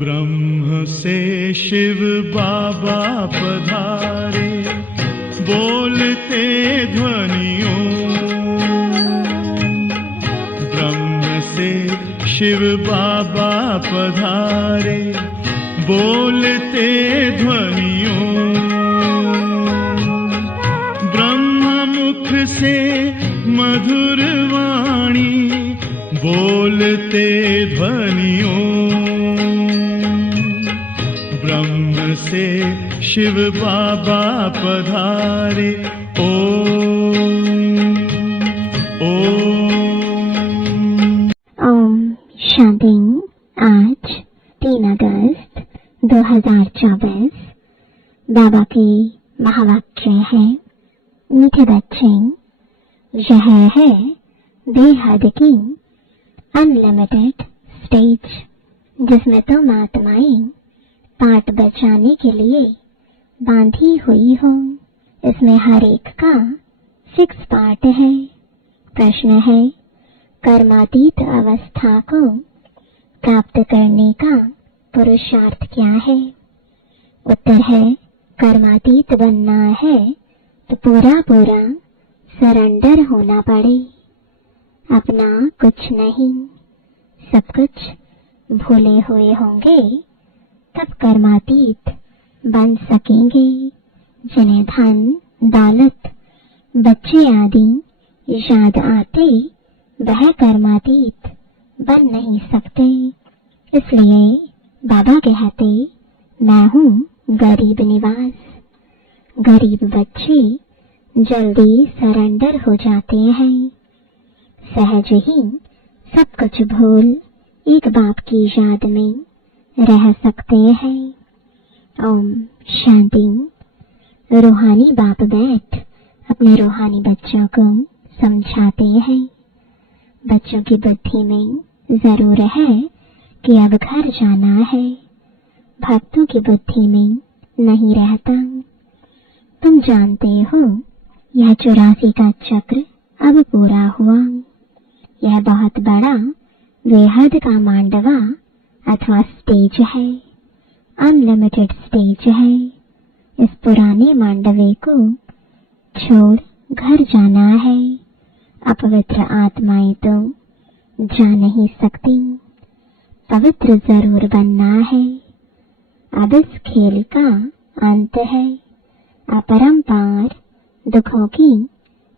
ब्रह्म से शिव बाबा पधारे, बोलते ध्वनियों। ब्रह्म से शिव बाबा पधारे, बोलते ध्वनियों। ब्रह्म मुख से मधुर वाणी, बोलते ध्वनियों। ब्रह्म से शिव बाबा पधारे, ओम शांति। आज 3 अगस्त 2024 बाबा के महावाक्य है, मीठे बच्चे, यह है बेहद की अनलिमिटेड स्टेज, जिसमें तुम आत्माएं पाठ बचाने के लिए बांधी हुई हो। इसमें हर एक का 6 पार्ट है। प्रश्न है, कर्मातीत अवस्था को प्राप्त करने का पुरुषार्थ क्या है? उत्तर है, कर्मातीत बनना है तो पूरा पूरा सरेंडर होना पड़े। अपना कुछ नहीं, सब कुछ भूले हुए होंगे, तब कर्मातीत बन सकेंगे। जिन्हें धन, दौलत, बच्चे आदि याद आते, वह कर्मातीत बन नहीं सकते। इसलिए बाबा कहते, मैं हूँ गरीब निवास। गरीब बच्चे जल्दी सरेंडर हो जाते हैं। सहज ही सब कुछ भूल एक बाप की याद में रह सकते हैं। ओम शांति। रूहानी बाप बैठ अपने रूहानी बच्चों को समझाते हैं। बच्चों की बुद्धि में जरूर है कि अब घर जाना है, भक्तों की बुद्धि में नहीं रहता। तुम जानते हो, यह 84 का चक्र अब पूरा हुआ। यह बहुत बड़ा बेहद का मांडवा अथवा स्टेज है, अनलिमिटेड स्टेज है। इस पुराने मांडवे को छोड़ घर जाना है। अपवित्र आत्माएं तो जा नहीं सकती, पवित्र जरूर बनना है। अब इस खेल का अंत है। अपरंपार दुखों की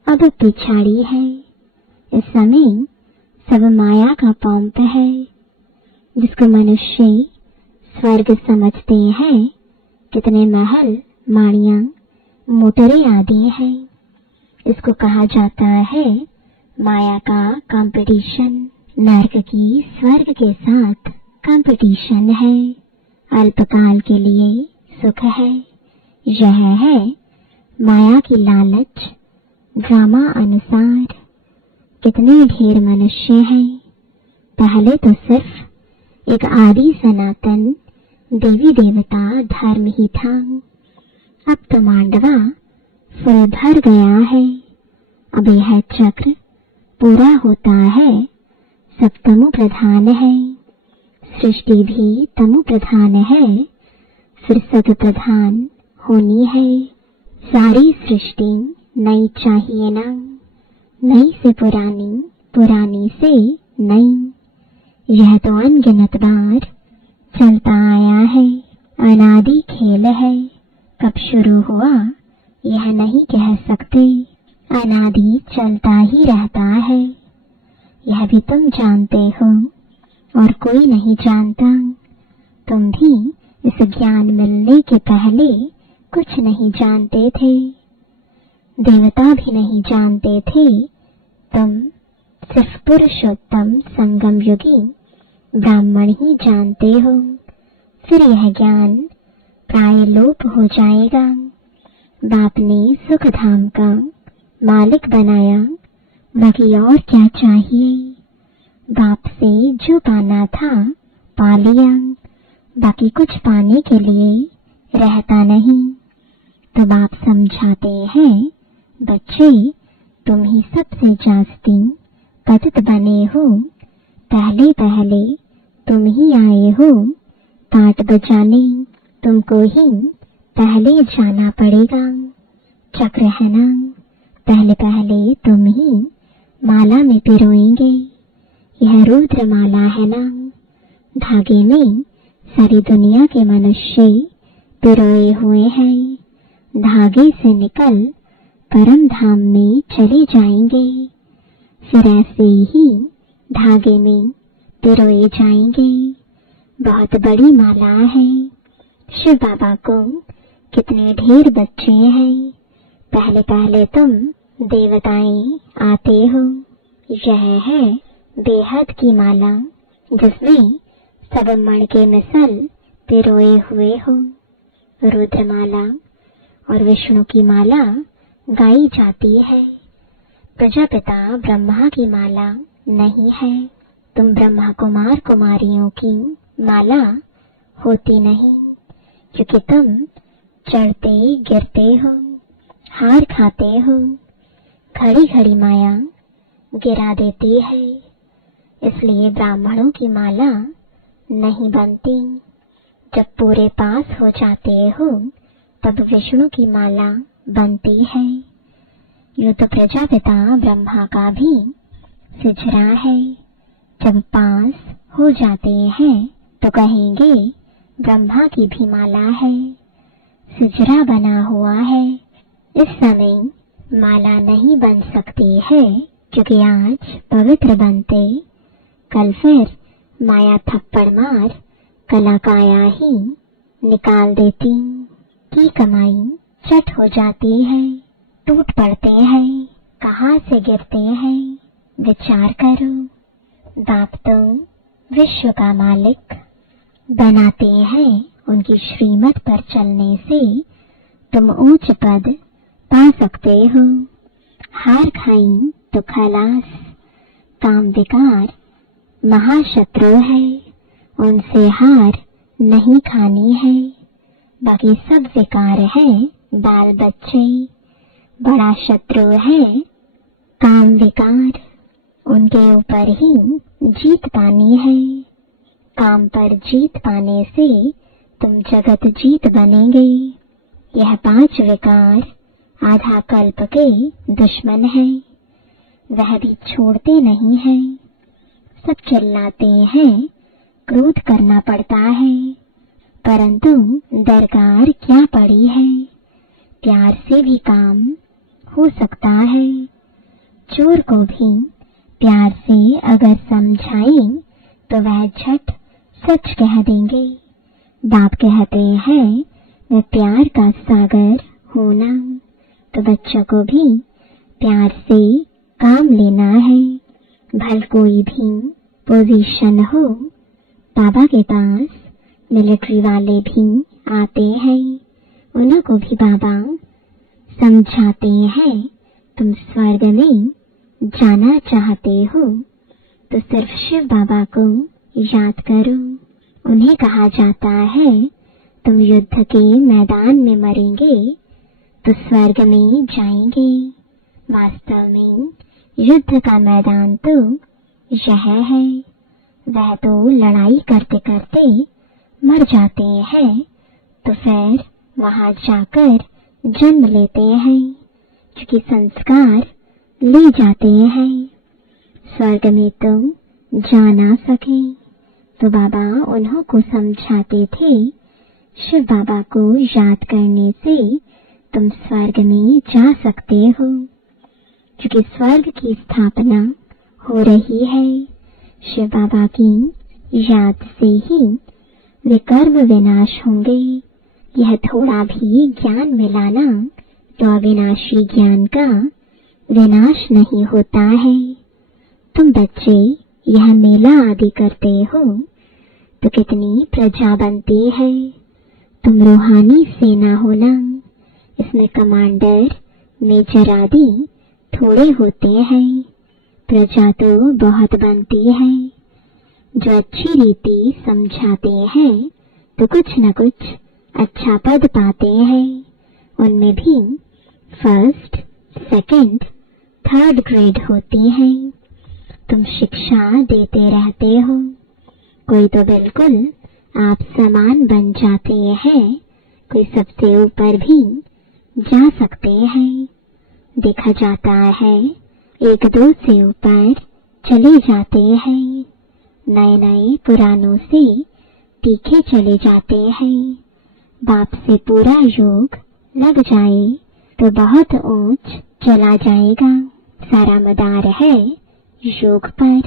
अब पिछाड़ी है। इस समय सब माया का पंप है, जिसको मनुष्य स्वर्ग समझते हैं। कितने महल, माड़ियां, मोटरें आदि हैं। इसको कहा जाता है माया का कंपटीशन। नरक की स्वर्ग के साथ कंपटीशन है। अल्पकाल के लिए सुख है। यह है माया की लालच। ड्रामा अनुसार कितने ढेर मनुष्य हैं। पहले तो सिर्फ एक आदि सनातन देवी देवता धर्म ही था। अब तो मांडवा फुल भर गया है। अब यह चक्र पूरा होता है। सब तमो प्रधान है। सृष्टि भी तमो प्रधान है। फिर सत प्रधान होनी है। सारी सृष्टि नई चाहिए ना, नई से पुरानी, पुरानी से नई। यह तो अनगिनत बार चलता आया है। अनादि खेल है। कब शुरू हुआ यह नहीं कह सकते। अनादि चलता ही रहता है। यह भी तुम जानते हो और कोई नहीं जानता। तुम भी इस ज्ञान मिलने के पहले कुछ नहीं जानते थे। देवता भी नहीं जानते थे। तुम सिर्फ पुरुषोत्तम संगम युगी ब्राह्मण ही जानते हो। फिर यह ज्ञान प्राय लोप हो जाएगा। बाप ने सुख धाम का मालिक बनाया, बाकी और क्या चाहिए। बाप से जो पाना था पा लिया, बाकी कुछ पाने के लिए रहता नहीं। तो बाप समझाते हैं, बच्चे तुम ही सबसे जास्ती पतित बने हो। पहले पहले तुम ही आए हो पाट बजाने, तुमको ही पहले जाना पड़ेगा। चक्र है ना, पहले पहले तुम ही माला में पिरोएंगे। यह रुद्र माला है ना, धागे में सारी दुनिया के मनुष्य पिरोए हुए हैं। धागे से निकल परम धाम में चले जाएंगे, फिर ऐसे ही धागे में पिरोए जाएंगे। बहुत बड़ी माला है। शिव बाबा को कितने ढेर बच्चे हैं। पहले पहले तुम देवताएं आते हो। यह है बेहद की माला, जिसमें सब मणके मिसल पिरोए हुए हो। रुद्रमाला और विष्णु की माला गाई जाती है। प्रजापिता ब्रह्मा की माला नहीं है। तुम ब्रह्मा कुमार कुमारियों की माला होती नहीं, क्योंकि तुम चढ़ते गिरते हो, हार खाते हो। घड़ी घड़ी माया गिरा देती है, इसलिए ब्राह्मणों की माला नहीं बनती। जब पूरे पास हो जाते हो तब विष्णु की माला बनती है। यूं तो प्रजापिता ब्रह्मा का भी सिजरा है। जब पास हो जाते हैं तो कहेंगे ब्रह्मा की भी माला है, सिजरा बना हुआ है। इस समय माला नहीं बन सकती है, क्योंकि आज पवित्र बनते कल फिर माया थप्पड़ मार कला काया ही निकाल देती। की कमाई चट हो जाती है, टूट पड़ते हैं, कहाँ से गिरते हैं, विचार करो। बाप तो विश्व का मालिक बनाते हैं। उनकी श्रीमत पर चलने से तुम ऊंच पद पा सकते हो। हार खाई तो खलास। काम विकार महाशत्रु है, उनसे हार नहीं खानी है। बाकी सब विकार है बाल बच्चे। बड़ा शत्रु है काम विकार, उनके ऊपर ही जीत पानी है। काम पर जीत पाने से तुम जगत जीत बनेंगे। यह 5 विकार आधा कल्प के दुश्मन है, वह भी छोड़ते नहीं है। सब चिल्लाते हैं, क्रोध करना पड़ता है, परंतु दरकार क्या पड़ी है। प्यार से भी काम हो सकता है। चोर को भी प्यार से अगर समझाएं तो वह झट सच कह देंगे। बाप कहते हैं मैं प्यार का सागर हूं ना, तो बच्चों को भी प्यार से काम लेना है। भल कोई भी पोजीशन हो, बाबा के पास मिलिट्री वाले भी आते हैं, उनको भी बाबा समझाते हैं। तुम स्वर्ग में जाना चाहते हो तो सिर्फ शिव बाबा को याद करो। उन्हें कहा जाता है तुम युद्ध के मैदान में मरेंगे तो स्वर्ग में जाएंगे। वास्तव में युद्ध का मैदान तो यह है। वह तो लड़ाई करते करते मर जाते हैं, तो फिर वहां जाकर जन्म लेते हैं, क्योंकि संस्कार ले जाते हैं। स्वर्ग में तो जा ना सके, तो बाबा उन्हों को समझाते थे शिव बाबा को याद करने से तुम स्वर्ग में जा सकते हो, क्योंकि स्वर्ग की स्थापना हो रही है। शिव बाबा की याद से ही वे कर्म विनाश होंगे। यह थोड़ा भी ज्ञान मिलाना तो अविनाशी ज्ञान का विनाश नहीं होता है। तुम बच्चे यह मेला आदि करते हो तो कितनी प्रजा बनती है। तुम रूहानी सेना हो ना, इसमें कमांडर मेजर आदि थोड़े होते हैं, प्रजा तो बहुत बनती है। जो अच्छी रीति समझाते हैं तो कुछ न कुछ अच्छा पद पाते हैं। उनमें भी फर्स्ट, सेकंड, थर्ड ग्रेड होती है। तुम शिक्षा देते रहते हो, कोई तो बिल्कुल आप समान बन जाते हैं, कोई सबसे ऊपर भी जा सकते हैं। देखा जाता है एक दो से ऊपर चले जाते हैं, नए नए पुरानों से तीखे चले जाते हैं। बाप से पूरा योग लग जाए तो बहुत ऊंच चला जाएगा। सारा मदार है योग पर।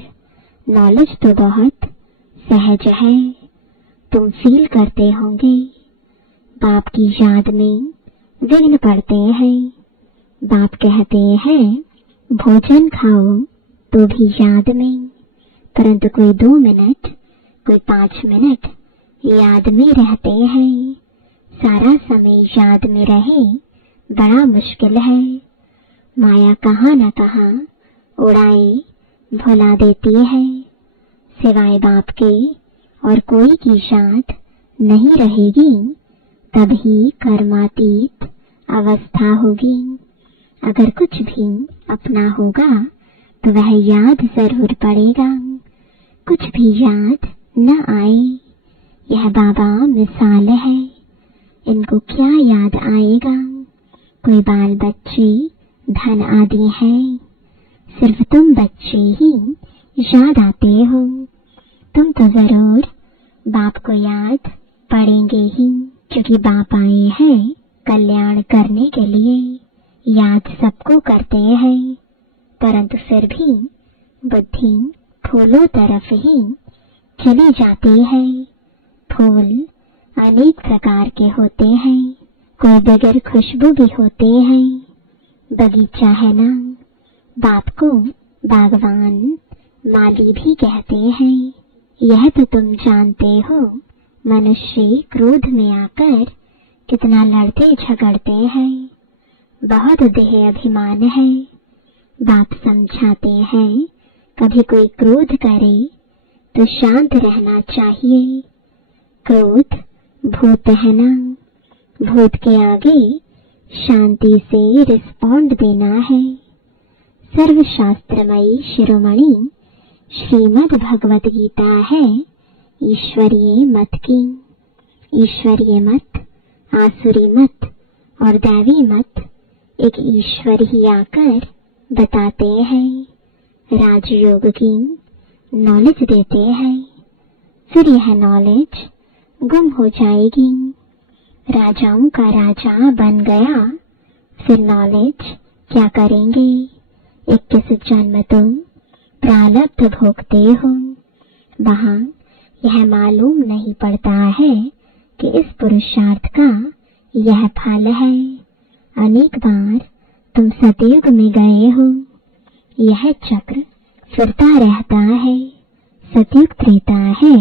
नॉलेज तो बहुत सहज है, तुम फील करते होंगे। बाप की याद में विघ्न पड़ते हैं। बाप कहते हैं भोजन खाओ तो भी याद में, परंतु कोई 2 मिनट, कोई 5 मिनट याद में रहते हैं। सारा समय याद में रहे बड़ा मुश्किल है। माया कहाँ न कहाँ उड़ाए भुला देती है। सिवाय बाप के और कोई की याद नहीं रहेगी, तभी कर्मातीत अवस्था होगी। अगर कुछ भी अपना होगा तो वह याद जरूर पड़ेगा। कुछ भी याद न आए, यह बाबा मिसाल है। इनको क्या याद आएगा? कोई बाल बच्चे, धन आदि है, सिर्फ तुम बच्चे ही याद आते हो। तुम तो जरूर बाप को याद पड़ेंगे ही, क्योंकि बाप आए हैं कल्याण करने के लिए। याद सबको करते हैं, परंतु फिर भी बुद्धि फूलों तरफ ही चली जाती है। फूल अनेक प्रकार के होते हैं, कोई बगैर खुशबू भी होते हैं। बगीचा है ना, बाप को बागवान, माली भी कहते हैं। यह तो तुम जानते हो, मनुष्य क्रोध में आकर कितना लड़ते झगड़ते हैं। बहुत देह अभिमान है। बाप समझाते हैं कभी कोई क्रोध करे तो शांत रहना चाहिए। क्रोध भूत है ना, भूत के आगे शांति से रिस्पॉन्ड देना है। सर्वशास्त्रमयी शिरोमणि श्रीमद् भगवत गीता है ईश्वरीय मत की। ईश्वरीय मत, आसुरी मत और दैवी मत एक ईश्वर ही आकर बताते हैं। राजयोग की नॉलेज देते हैं, फिर यह नॉलेज गुम हो जाएगी। राजाओं का राजा बन गया, फिर नॉलेज क्या करेंगे? 21 जन्म तुम प्रारब्ध भोगते हो। वहां यह मालूम नहीं पड़ता है कि इस पुरुषार्थ का यह फल है। अनेक बार तुम सतयुग में गए हो, यह चक्र फिरता रहता है। सतयुग त्रेता है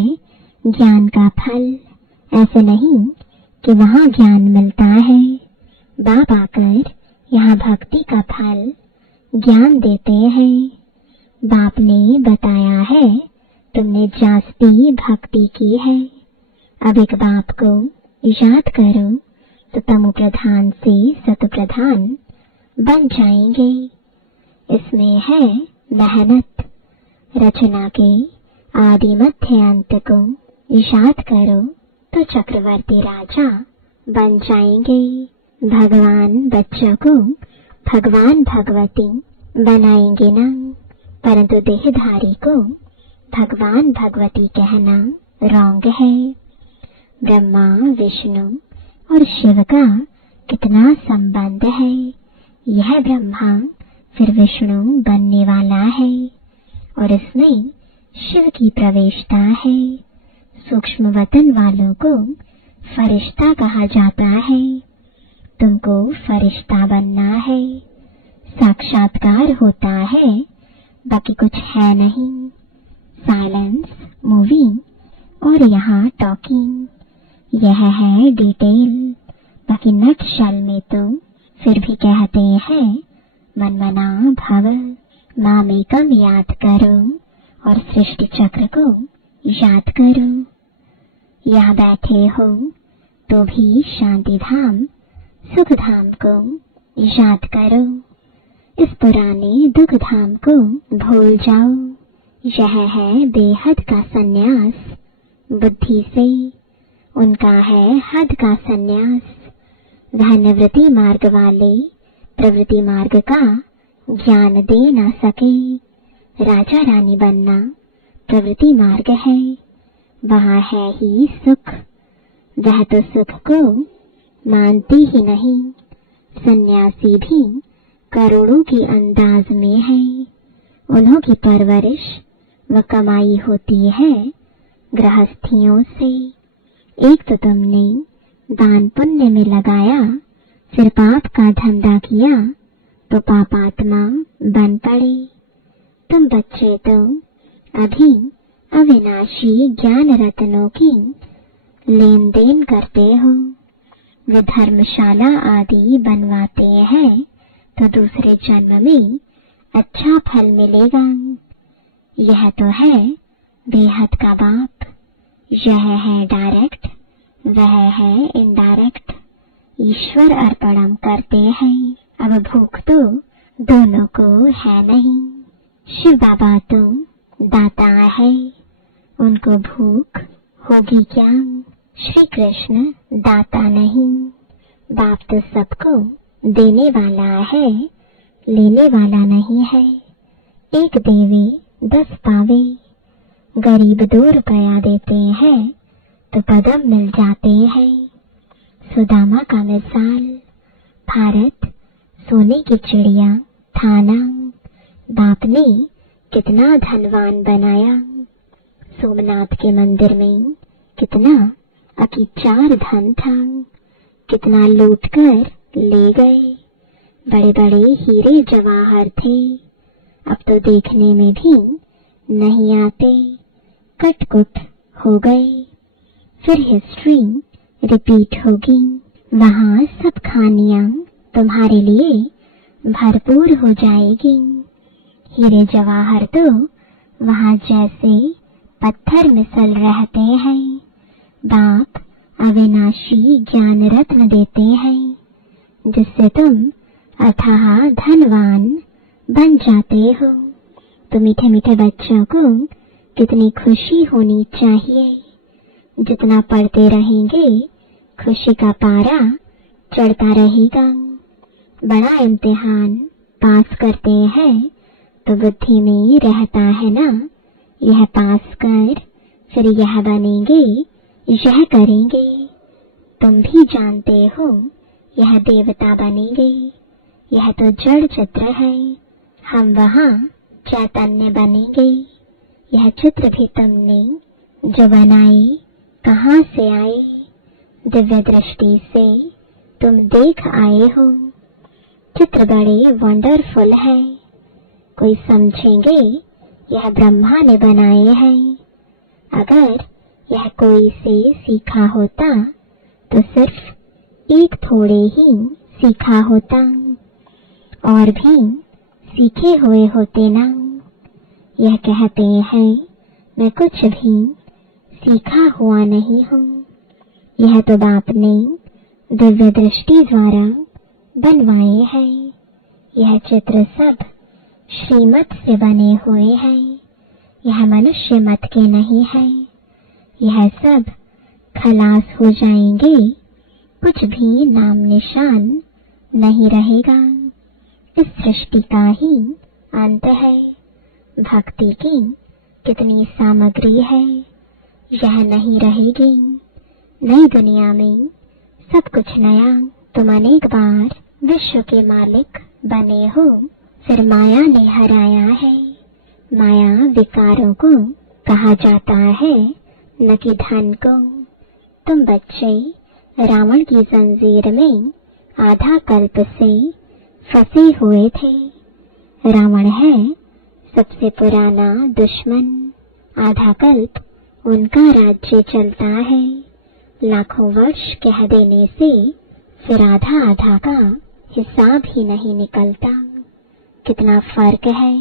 ज्ञान का फल। ऐसे नहीं कि वहां ज्ञान मिलता है। बाप आकर यहाँ भक्ति का फल ज्ञान देते हैं। बाप ने बताया है तुमने जास्ती भक्ति की है। अब एक बाप को याद करो तो तमो प्रधान से सत प्रधान बन जाएंगे। इसमें है मेहनत। रचना के आदि मध्य अंत को याद करो तो चक्रवर्ती राजा बन जाएंगे। भगवान बच्चों को भगवान भगवती बनाएंगे ना, परंतु देहधारी को भगवान भगवती कहना रॉन्ग है। ब्रह्मा, विष्णु और शिव का कितना संबंध है। यह ब्रह्मा फिर विष्णु बनने वाला है और इसमें शिव की प्रवेशता है। सूक्ष्म वतन वालों को फरिश्ता कहा जाता है। तुमको फरिश्ता बनना है। साक्षात्कार होता है, बाकी कुछ है नहीं। साइलेंस, मूविंग और यहाँ टॉकिंग, यह है डिटेल। बाकी नटशल में तो फिर भी कहते हैं मनमना भव मामेकम याद करो और सृष्टि चक्र को याद करो। यहाँ बैठे हो तो भी शांति धाम सुख धाम को याद करो। इस पुराने दुख धाम को भूल जाओ। यह है बेहद का संन्यास। बुद्धि से उनका है हद का संन्यास। वह निवृत्ति मार्ग वाले प्रवृत्ति मार्ग का ज्ञान दे न सके। राजा रानी बनना प्रवृत्ति मार्ग है, वहाँ है ही सुख। वह तो सुख को मानती ही नहीं। सन्यासी भी करोड़ों की अंदाज में है। उन्हों की परवरिश व कमाई होती है गृहस्थियों से। एक तो तुमने दान पुण्य में लगाया, फिर पाप का धंधा किया तो पापात्मा बन पड़े। तुम बच्चे तो अभी अविनाशी ज्ञान रत्नों की लेन देन करते हो। वे धर्मशाला आदि बनवाते हैं तो दूसरे जन्म में अच्छा फल मिलेगा। यह तो है बेहद का बाप। यह है डायरेक्ट, वह है इनडायरेक्ट। ईश्वर अर्पणम करते हैं। अब भूख तो दोनों को है नहीं। शिव बाबा तो दाता है, उनको भूख होगी क्या? श्री कृष्ण दाता नहीं। बाप तो सबको देने वाला है, लेने वाला नहीं है। एक देवे 10 पावे। गरीब 2 रुपया देते हैं तो पदम मिल जाते हैं। सुदामा का मिसाल। भारत सोने की चिड़िया था ना। बाप ने कितना धनवान बनाया। सोमनाथ के मंदिर में कितना अकीचार धन था। कितना लूट कर ले गए। बड़े बड़े हीरे जवाहर थे, अब तो देखने में भी नहीं आते। कटकुट हो गए। फिर हिस्ट्री रिपीट होगी। वहाँ सब खानियां तुम्हारे लिए भरपूर हो जाएगी। हीरे जवाहर तो वहाँ जैसे पत्थर मिसल रहते हैं। बाप अविनाशी ज्ञान रत्न देते हैं, जिससे तुम अथाह धनवान बन जाते हो। तो मीठे मीठे बच्चों को कितनी खुशी होनी चाहिए। जितना पढ़ते रहेंगे खुशी का पारा चढ़ता रहेगा। बड़ा इम्तिहान पास करते हैं तो बुद्धि में रहता है ना, यह पास कर फिर यह बनेंगे, यह करेंगे। तुम भी जानते हो यह देवता बनेंगे। यह तो जड़ चित्र है। हम वहाँ चैतन्य बनेंगे। यह चित्र भी तुमने जो बनाए कहाँ से आए? दिव्य दृष्टि से तुम देख आए हो। चित्र बड़े वंडरफुल है। कोई समझेंगे यह ब्रह्मा ने बनाए हैं। अगर यह कोई से सीखा होता तो सिर्फ एक थोड़े ही सीखा होता, और भी सीखे हुए होते ना। यह कहते हैं मैं कुछ भी सीखा हुआ नहीं हूँ। यह तो बाप ने दिव्य दृष्टि द्वारा बनवाए हैं। यह चित्र सब श्रीमत से बने हुए हैं। यह मनुष्य मत के नहीं है। यह सब खलास हो जाएंगे, कुछ भी नाम निशान नहीं रहेगा। इस सृष्टि का ही अंत है। भक्ति की कितनी सामग्री है, यह नहीं रहेगी। नई दुनिया में सब कुछ नया। तुम अनेक बार विश्व के मालिक बने हो, फिर माया ने हराया है। माया विकारों को कहा जाता है, न कि धन को। तुम बच्चे रावण की जंजीर में आधा कल्प से फंसे हुए थे। रावण है सबसे पुराना दुश्मन। आधा कल्प उनका राज्य चलता है। लाखों वर्ष कह देने से फिर आधा आधा का हिसाब ही नहीं निकलता। कितना फर्क है।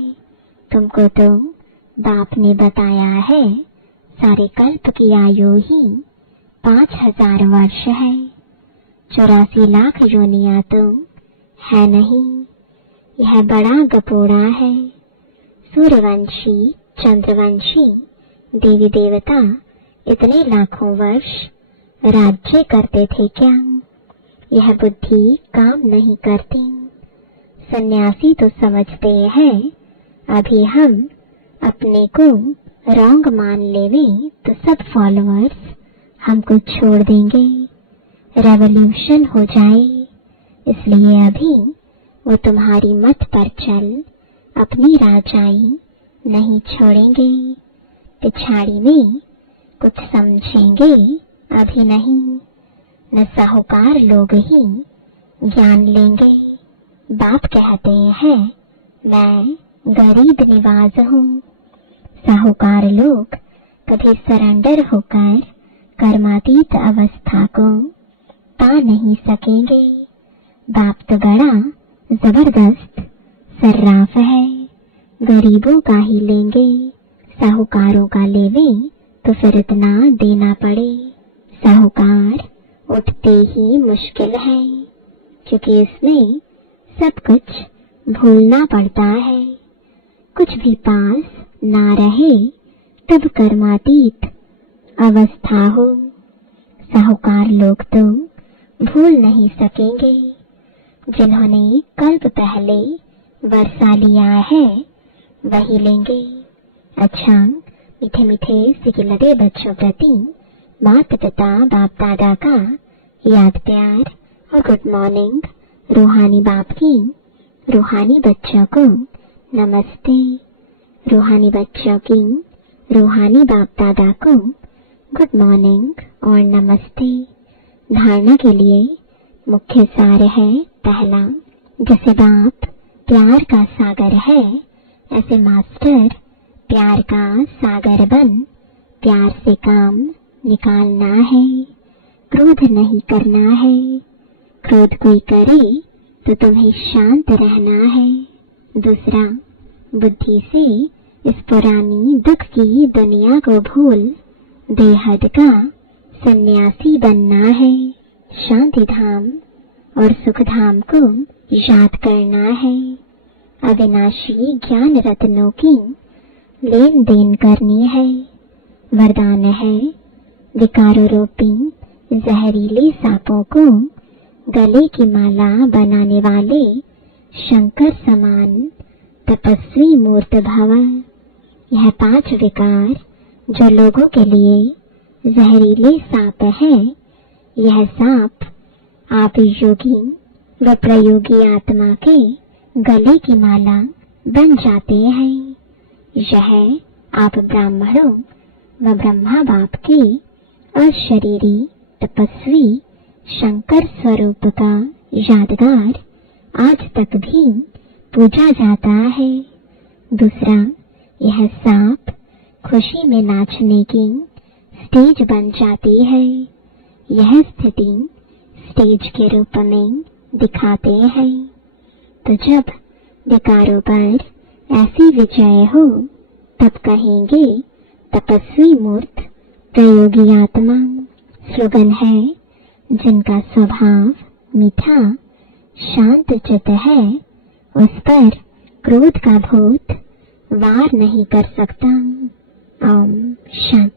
तुमको तो बाप ने बताया है सारे कल्प की आयु ही 5000 वर्ष है। 84 लाख योनियां तो है नहीं। यह बड़ा गपोड़ा है। सूर्यवंशी, चंद्रवंशी, देवी देवता इतने लाखों वर्ष राज्य करते थे क्या? यह बुद्धि काम नहीं करती। सन्यासी तो समझते हैं अभी हम अपने को रॉन्ग मान लेवें तो सब फॉलोअर्स हमको छोड़ देंगे, रेवोल्यूशन हो जाए। इसलिए अभी वो तुम्हारी मत पर चल अपनी राजाई नहीं छोड़ेंगे। पिछाड़ी में कुछ समझेंगे, अभी नहीं। न साहूकार लोग ही ज्ञान लेंगे। बाप कहते हैं मैं गरीब निवाज हूँ। साहूकार लोग कभी सरेंडर होकर कर्मातीत अवस्था को पा नहीं सकेंगे। बाप तो बड़ा जबरदस्त सर्राफ है। गरीबों का ही लेंगे, साहूकारों का लेवे तो फिर इतना देना पड़े। साहूकार उठते ही मुश्किल है, क्योंकि इसमें सब कुछ भूलना पड़ता है। कुछ भी पास ना रहे तब कर्मातीत अवस्था हो। साहूकार लोग तो भूल नहीं सकेंगे। जिन्होंने कल्प पहले वर्षा लिया है वही लेंगे। अच्छा, मीठे मीठे सिकिलते बच्चों प्रति माता पिता बाप दादा का याद प्यार और गुड मॉर्निंग। रूहानी बाप की रूहानी बच्चों को नमस्ते। रूहानी बच्चों की रूहानी बाप दादा को गुड मॉर्निंग और नमस्ते। धारणा के लिए मुख्य सार है पहला, जैसे बाप प्यार का सागर है ऐसे मास्टर प्यार का सागर बन प्यार से काम निकालना है। क्रोध नहीं करना है। क्रोध कोई करे तो तुम्हें शांत रहना है। दूसरा, बुद्धि से इस पुरानी दुख की दुनिया को भूल बेहद का सन्यासी बनना है। शांति धाम और सुख धाम को याद करना है। अविनाशी ज्ञान रत्नों की लेन देन करनी है। वरदान है विकारोरूपी जहरीले सांपों को गले की माला बनाने वाले शंकर समान तपस्वी मूर्त भव। यह 5 विकार जो लोगों के लिए जहरीले सांप है, यह सांप आप योगी व प्रयोगी आत्मा के गले की माला बन जाते हैं। यह आप ब्राह्मणों व ब्रह्मा बाप के अशरीरी तपस्वी शंकर स्वरूप का यादगार आज तक भी पूजा जाता है। दूसरा, यह सांप खुशी में नाचने की स्टेज बन जाती है। यह स्थिति स्टेज के रूप में दिखाते हैं। तो जब विकारों पर ऐसी विजय हो तब कहेंगे तपस्वी मूर्त प्रयोगी आत्मा। स्लोगन है जिनका स्वभाव मीठा शांत चित्त है, उस पर क्रोध का भूत वार नहीं कर सकता। ओम शांति।